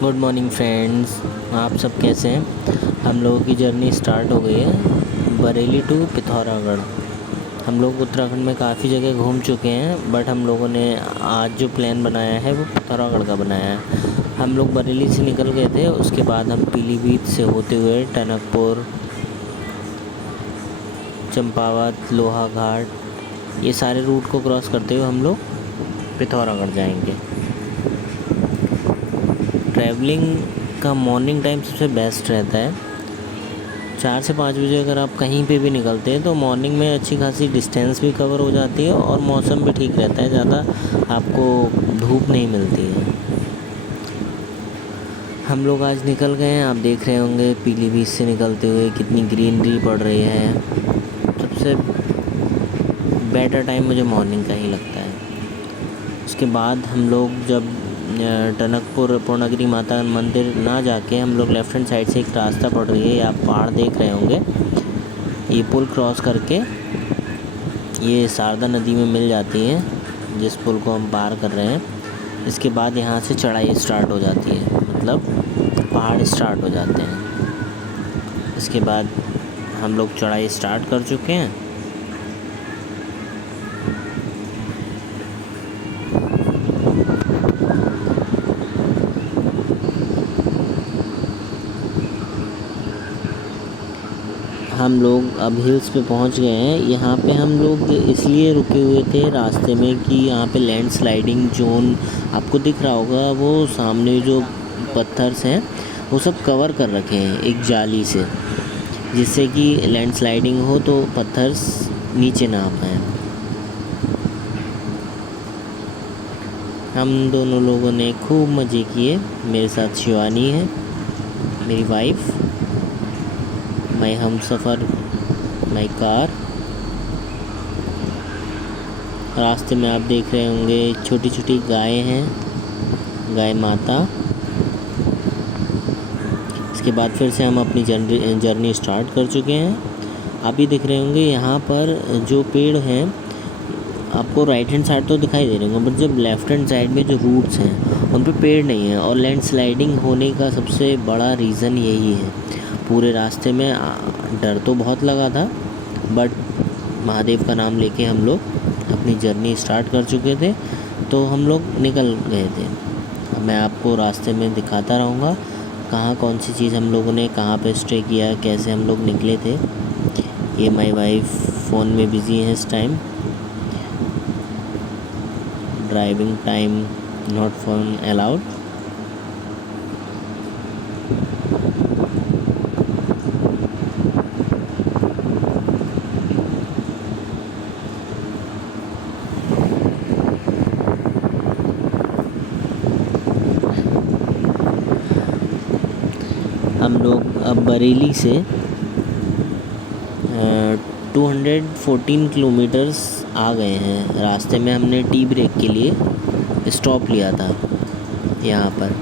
Good morning friends, आप सब कैसे हैं। हम लोगों की जर्नी स्टार्ट हो गई है बरेली टू पिथौरागढ़। हम लोग उत्तराखंड में काफ़ी जगह घूम चुके हैं, बट हम लोगों ने आज जो प्लान बनाया है वो पिथौरागढ़ का बनाया है। हम लोग बरेली से निकल गए थे, उसके बाद हम पीलीभीत से होते हुए टनकपुर, चंपावत, लोहाघाट, ये सारे रूट को क्रॉस करते हुए हम लोग पिथौरागढ़ जाएंगे। ट्रैवलिंग का मॉर्निंग टाइम सबसे बेस्ट रहता है। 4 से 5 बजे अगर आप कहीं पे भी निकलते हैं तो मॉर्निंग में अच्छी खासी डिस्टेंस भी कवर हो जाती है और मौसम भी ठीक रहता है, ज़्यादा आपको धूप नहीं मिलती है। हम लोग आज निकल गए हैं, आप देख रहे होंगे पीलीभीत से निकलते हुए कितनी ग्रीनरी पड़ रही है। सबसे बेटर टाइम मुझे मॉर्निंग का ही लगता है। उसके बाद हम लोग जब टनकपुर पूर्णागिरि माता मंदिर ना जाके हम लोग लेफ़्ट हैंड साइड से एक रास्ता पड़ रही है, आप पहाड़ देख रहे होंगे, ये पुल क्रॉस करके ये शारदा नदी में मिल जाती है, जिस पुल को हम पार कर रहे हैं। इसके बाद यहाँ से चढ़ाई स्टार्ट हो जाती है, मतलब पहाड़ स्टार्ट हो जाते हैं। इसके बाद हम लोग चढ़ाई स्टार्ट कर चुके हैं। हम लोग अब हिल्स पे पहुंच गए हैं। यहाँ पे हम लोग इसलिए रुके हुए थे रास्ते में कि यहाँ पे लैंड स्लाइडिंग जोन आपको दिख रहा होगा, वो सामने जो पत्थर्स हैं वो सब कवर कर रखे हैं एक जाली से, जिससे कि लैंड स्लाइडिंग हो तो पत्थर्स नीचे ना आ पाए। हम दोनों लोगों ने खूब मज़े किए। मेरे साथ शिवानी है, मेरी wife, my Humsafar, my car. रास्ते में आप देख रहे होंगे छोटी छोटी गायें हैं, गाय माता। इसके बाद फिर से हम अपनी जर्नी स्टार्ट कर चुके हैं। आप ये देख रहे होंगे यहाँ पर जो पेड़ हैं आपको राइट हैंड साइड तो दिखाई दे रहे होंगे, बट जब लेफ़्ट हैंड साइड में जो रूट्स हैं उन पे पेड़ नहीं है। और लैंड स्लाइडिंग होने का सबसे बड़ा रीज़न यही है। पूरे रास्ते में डर तो बहुत लगा था, बट महादेव का नाम लेके हम लोग अपनी जर्नी स्टार्ट कर चुके थे, तो हम लोग निकल गए थे। अब मैं आपको रास्ते में दिखाता रहूँगा कहाँ कौन सी चीज़ हम लोगों ने कहाँ पे स्टे किया, कैसे हम लोग निकले थे। ये माई वाइफ फ़ोन में बिज़ी है इस time. Driving time not phone allowed. हम लोग अब बरेली से 214 किलोमीटर्स आ गए हैं। रास्ते में हमने टी ब्रेक के लिए स्टॉप लिया था। यहाँ पर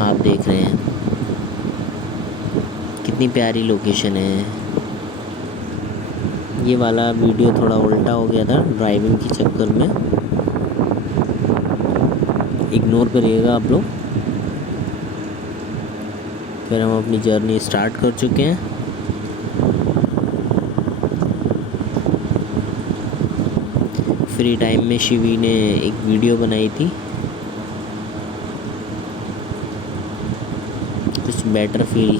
आप देख रहे हैं कितनी प्यारी लोकेशन है। ये वाला वीडियो थोड़ा उल्टा हो गया था ड्राइविंग के चक्कर में, इग्नोर करिएगा आप लोग। फिर हम अपनी जर्नी स्टार्ट कर चुके हैं। फ्री टाइम में शिवी ने एक वीडियो बनाई थी, कुछ बेटर फील।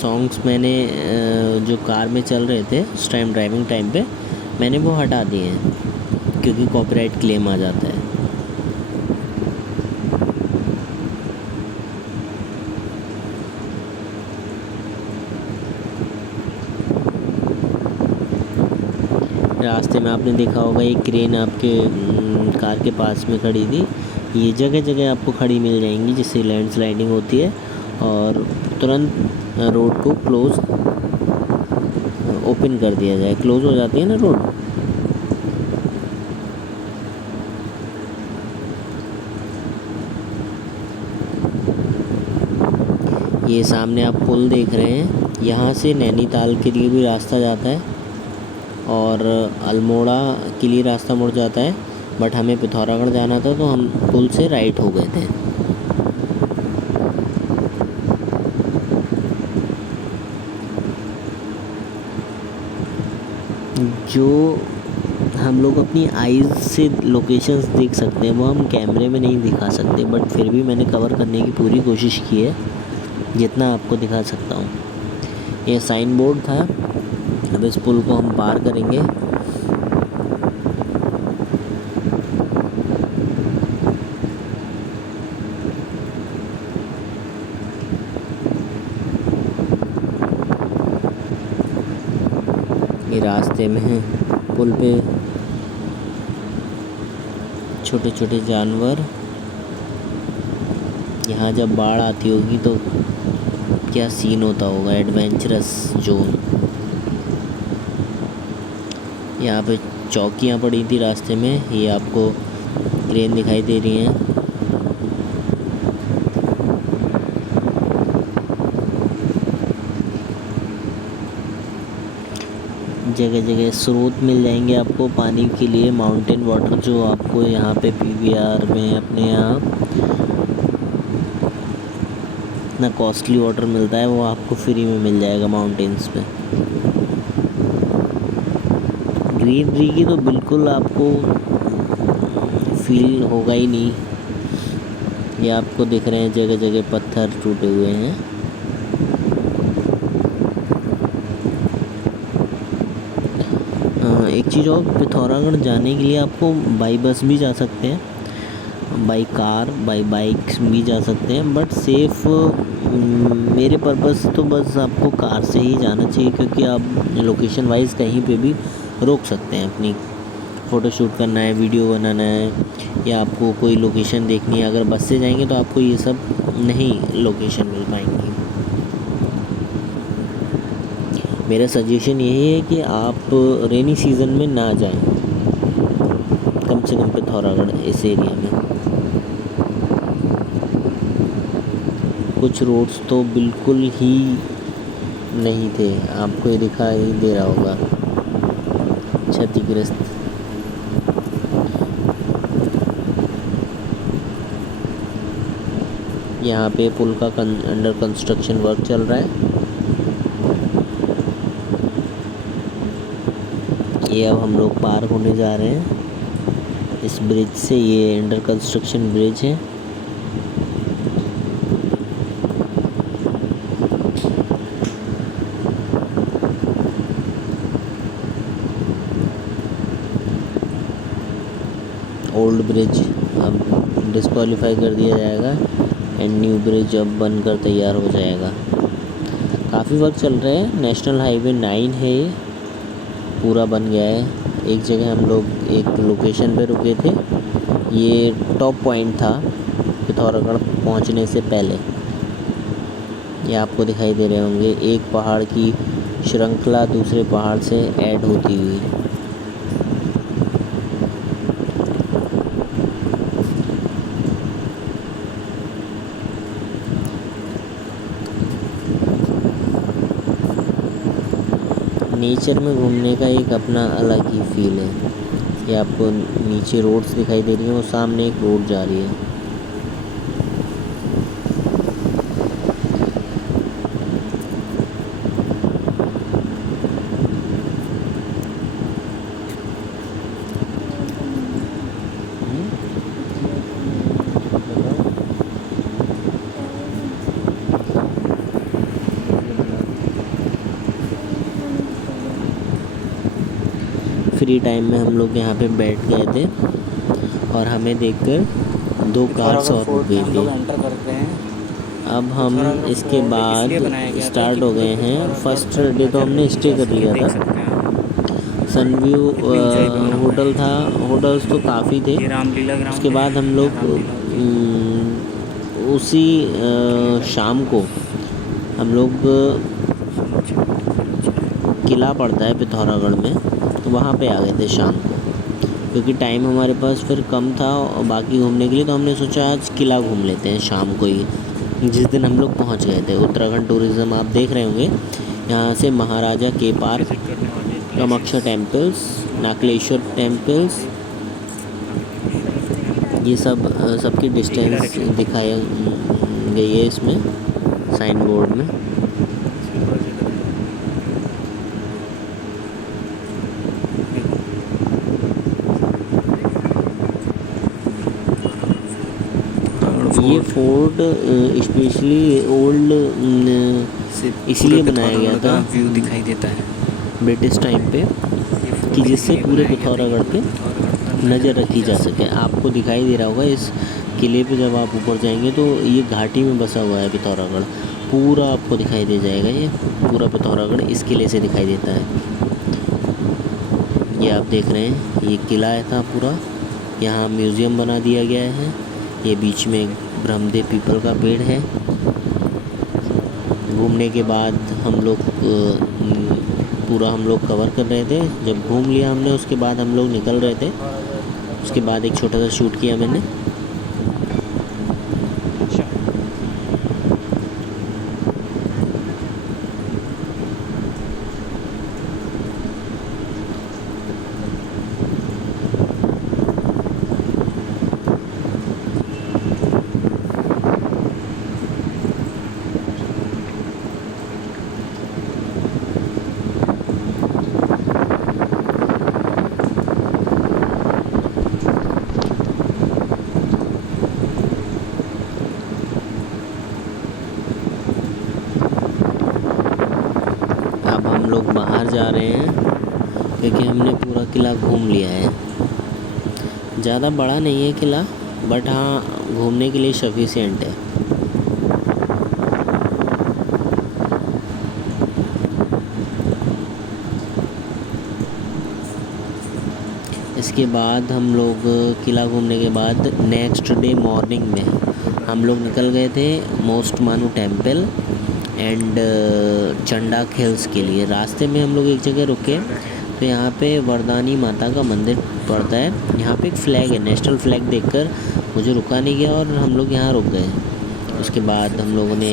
सॉन्ग्स मैंने जो कार में चल रहे थे उस टाइम ड्राइविंग टाइम पे मैंने वो हटा दिए हैं, क्योंकि कॉपीराइट क्लेम आ जाता है। रास्ते में आपने देखा होगा एक क्रेन आपके कार के पास में खड़ी थी। ये जगह जगह आपको खड़ी मिल जाएंगी जिससे लैंड स्लाइडिंग होती है और तुरंत रोड को क्लोज ओपन कर दिया जाए। क्लोज हो जाती है ना रोड। ये सामने आप पुल देख रहे हैं, यहाँ से नैनीताल के लिए भी रास्ता जाता है और अल्मोड़ा के लिए रास्ता मुड़ जाता है। बट हमें पिथौरागढ़ जाना था तो हम पुल से राइट हो गए थे। जो हम लोग अपनी आइज़ से लोकेशंस देख सकते हैं वो हम कैमरे में नहीं दिखा सकते, बट फिर भी मैंने कवर करने की पूरी कोशिश की है जितना आपको दिखा सकता हूँ। ये साइन बोर्ड था। अब इस पुल को हम पार करेंगे। ये रास्ते में है पुल पे छोटे छोटे जानवर। यहाँ जब बाढ़ आती होगी तो क्या सीन होता होगा। Adventurous zone. यहाँ पे चौकियाँ पड़ी थी रास्ते में। ये आपको ट्रेन दिखाई दे रही हैं। जगह जगह स्रोत मिल जाएंगे आपको पानी के लिए। माउंटेन वाटर जो आपको यहाँ पे पीवीआर में अपने यहाँ इतना कॉस्टली वाटर मिलता है वो आपको फ्री में मिल जाएगा माउंटेन्स पे। ग्रीनरी की तो बिल्कुल आपको फील होगा ही नहीं। ये आपको दिख रहे हैं जगह जगह पत्थर टूटे हुए हैं। एक चीज़ और, पिथौरागढ़ जाने के लिए आपको बाई बस भी जा सकते हैं, बाई कार बाई बाइक भी जा सकते हैं, बट सेफ़ मेरे पर्पस तो बस आपको कार से ही जाना चाहिए, क्योंकि आप लोकेशन वाइज कहीं पे भी रोक सकते हैं। अपनी फ़ोटो शूट करना है, वीडियो बनाना है, या आपको कोई लोकेशन देखनी है। अगर बस से जाएंगे तो आपको ये सब नहीं लोकेशन मिल पाएंगी। मेरा सजेशन यही है कि आप रेनी सीज़न में ना जाएं, कम से कम पिथौरागढ़ इस एरिया में। कुछ रोड्स तो बिल्कुल ही नहीं थे, आपको ये दिखाई दे रहा होगा, क्षतिग्रस्त। यहाँ पे पुल का अंडर कंस्ट्रक्शन वर्क चल रहा है। ये अब हम लोग पार होने जा रहे हैं इस ब्रिज से। ये अंडर कंस्ट्रक्शन ब्रिज है। ओल्ड ब्रिज अब डिस्क्वालीफाई कर दिया जाएगा एंड न्यू ब्रिज अब बनकर तैयार हो जाएगा। काफ़ी वर्क चल रहा है। नेशनल हाईवे 9 है, ये पूरा बन गया है। एक जगह हम लोग एक लोकेशन पे रुके थे। ये टॉप पॉइंट था पिथौरागढ़ पहुंचने से पहले। ये आपको दिखाई दे रहे होंगे, एक पहाड़ की श्रृंखला दूसरे पहाड़ से ऐड होती हुई। नेचर में घूमने का एक अपना अलग ही फील है। ये आपको नीचे रोड्स दिखाई दे रही हैं, वो सामने एक रोड जा रही है। फ्री टाइम में हम लोग यहाँ पे बैठ गए थे और हमें देखकर 2 कार्स और रुक गई थी। अब हम इसके बाद स्टार्ट हो गए हैं। फर्स्ट डे तो हमने स्टे कर लिया था। सनव्यू होटल था। होटल्स तो काफ़ी थे। उसके बाद हम लोग उसी शाम को हम लोग किला पड़ता है पिथौरागढ़ में, तो वहाँ पे आ गए थे शाम को, क्योंकि टाइम हमारे पास फिर कम था और बाकी घूमने के लिए। तो हमने सोचा आज किला घूम लेते हैं शाम को ही, जिस दिन हम लोग पहुँच गए थे। उत्तराखंड टूरिज़्म आप देख रहे होंगे। यहाँ से महाराजा के पार्क, कामाख्या टेम्पल्स, नागलेश्वर टेम्पल्स, ये सब सबकी डिस्टेंस दिखाई गई है इसमें साइन बोर्ड में। ये फोर्ट स्पेशली ओल्ड इसलिए बनाया गया था, व्यू दिखाई देता है ब्रिटिश टाइम पे, कि जिससे पूरे पिथौरागढ़ पे नज़र रखी जा सके। आपको दिखाई दे रहा होगा इस किले पे, जब आप ऊपर जाएंगे तो ये घाटी में बसा हुआ है पिथौरागढ़, पूरा आपको दिखाई दे जाएगा। ये पूरा पिथौरागढ़ इस किले से दिखाई देता है। ये आप देख रहे हैं, ये किला था पूरा, यहाँ म्यूज़ियम बना दिया गया है। ये बीच में ब्रह्मदेव पीपल का पेड़ है। घूमने के बाद हम लोग पूरा हम लोग कवर कर रहे थे। जब घूम लिया हमने, उसके बाद हम लोग निकल रहे थे। उसके बाद एक छोटा सा शूट किया मैंने। हम लोग बाहर जा रहे हैं क्योंकि हमने पूरा किला घूम लिया है। ज़्यादा बड़ा नहीं है किला, बट हाँ घूमने के लिए सफिशिएंट है। इसके बाद हम लोग किला घूमने के बाद नेक्स्ट डे मॉर्निंग में हम लोग निकल गए थे मोस्ट मानू टेम्पल एंड चंडाक हिल्स के लिए। रास्ते में हम लोग एक जगह रुके, तो यहाँ पे वरदानी माता का मंदिर पड़ता है। यहाँ पे एक फ्लैग है, नेशनल फ्लैग देखकर मुझे रुका नहीं गया और हम लोग यहाँ रुक गए। उसके बाद हम लोगों ने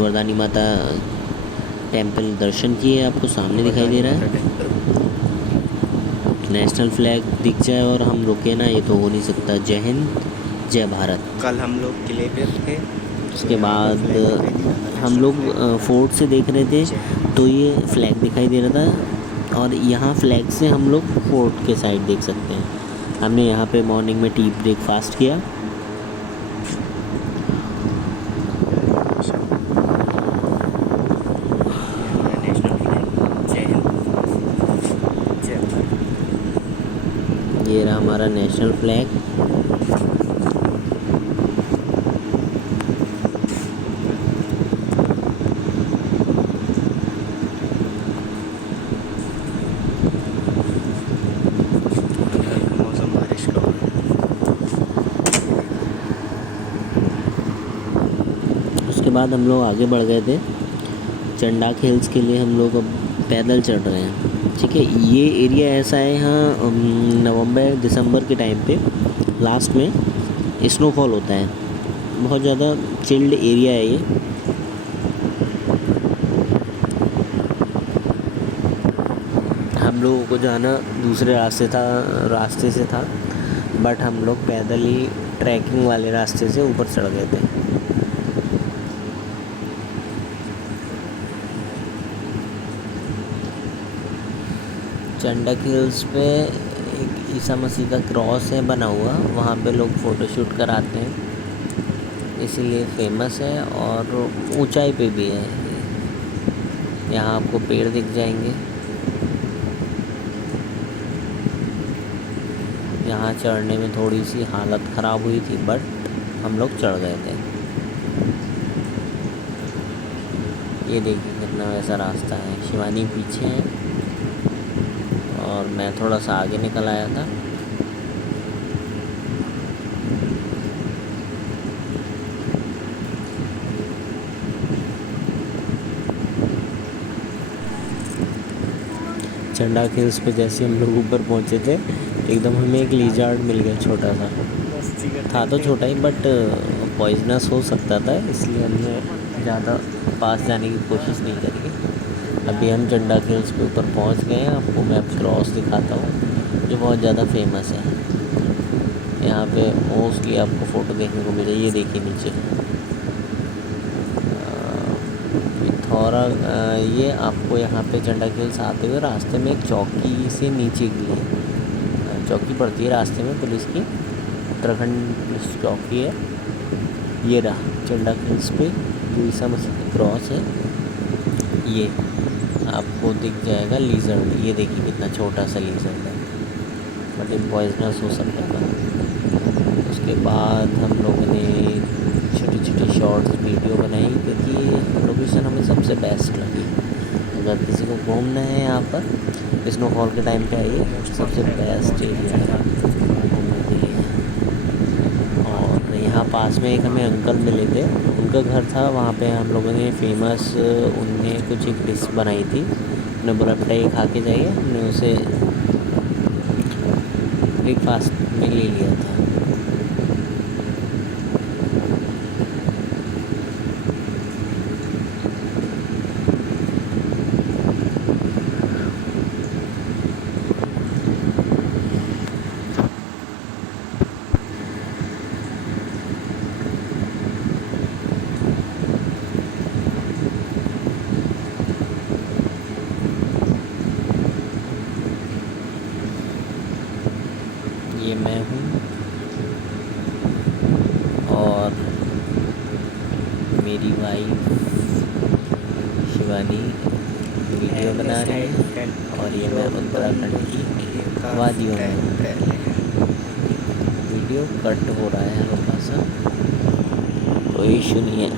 वरदानी माता टेम्पल दर्शन किए, आपको सामने दिखाई दे रहा है। नेशनल फ्लैग दिख जाए और हम रुके ना, ये तो हो नहीं सकता। जय हिंद, जय भारत। कल हम लोग किले पे थे। उसके बाद हम लोग फोर्ट से देख रहे थे, तो ये फ्लैग दिखाई दे रहा था और यहाँ फ्लैग से हम लोग फोर्ट के साइड देख सकते हैं। हमने यहाँ पे मॉर्निंग में टी ब्रेकफास्ट किया। ये रहा हमारा नेशनल फ्लैग। उसके बाद हम लोग आगे बढ़ गए थे चंडाक हिल्स के लिए। हम लोग अब पैदल चढ़ रहे हैं। ठीक है, ये एरिया ऐसा है, यहाँ नवंबर दिसंबर के टाइम पे लास्ट में स्नोफॉल होता है। बहुत ज़्यादा चिल्ड एरिया है ये। हम लोगों को जाना दूसरे रास्ते से था, बट हम लोग पैदल ही ट्रैकिंग वाले रास्ते से ऊपर चढ़ गए थे। चंडाक हिल्स पे एक ईसा मसीह का क्रॉस है बना हुआ, वहाँ पे लोग फ़ोटोशूट कराते हैं, इसीलिए फेमस है। और ऊंचाई पे भी है। यहाँ आपको पेड़ दिख जाएंगे। यहाँ चढ़ने में थोड़ी सी हालत ख़राब हुई थी, बट हम लोग चढ़ गए थे। ये देखिए कितना वैसा रास्ता है। शिवानी पीछे है और मैं थोड़ा सा आगे निकल आया था। चंडाक हिल्स पे जैसे हम लोग ऊपर पहुंचे थे, एकदम हमें एक लिजार्ड मिल गया, छोटा सा था, तो छोटा ही, बट पॉइजनस हो सकता था, इसलिए हमने ज़्यादा पास जाने की कोशिश नहीं करी। अभी हम चंडाक हिल्स पे ऊपर पहुंच गए हैं। आपको मैं क्रॉस दिखाता हूँ जो बहुत ज़्यादा फेमस है। यहाँ पे ओस की आपको फ़ोटो देखने को मिल रही है, ये देखिए नीचे पिथौरा। ये आपको यहाँ पे चंडा हिल्स आते हुए रास्ते में एक चौकी से नीचे की है, चौकी पड़ती है रास्ते में पुलिस की, उत्तराखंड पुलिस चौकी है। ये रहा चंडा हिल्स पे जो ईसा मसीह की क्रॉस है, ये आपको दिख जाएगा लीजर्ड। ये देखिए कितना छोटा सा लीजर्ड है, बट ये पॉइजनस हो सकता था। उसके बाद हम लोगों ने छोटी छोटी शॉर्ट्स वीडियो बनाई, क्योंकि ये लोकेशन हमें सबसे बेस्ट लगी। अगर किसी को घूमना है यहाँ पर स्नोफॉल के टाइम पे आइए, सबसे बेस्ट एरिया है घूमने के लिए। और यहाँ पास में एक हमें अंकल मिले थे, उनका घर था वहाँ पे। हम लोगों ने फेमस उनने कुछ एक डिश बनाई थी, उन्होंने बोला बेटा ये खा के जाइए। हमने उसे ब्रेकफास्ट में ले लिया था। ये मैं हूँ और मेरी वाइफ शिवानी वीडियो बना रही है, और ये मैं उत्तराखंड की वादियों में हूँ। वीडियो कट हो रहा है हल्का सा, कोई इशू नहीं है।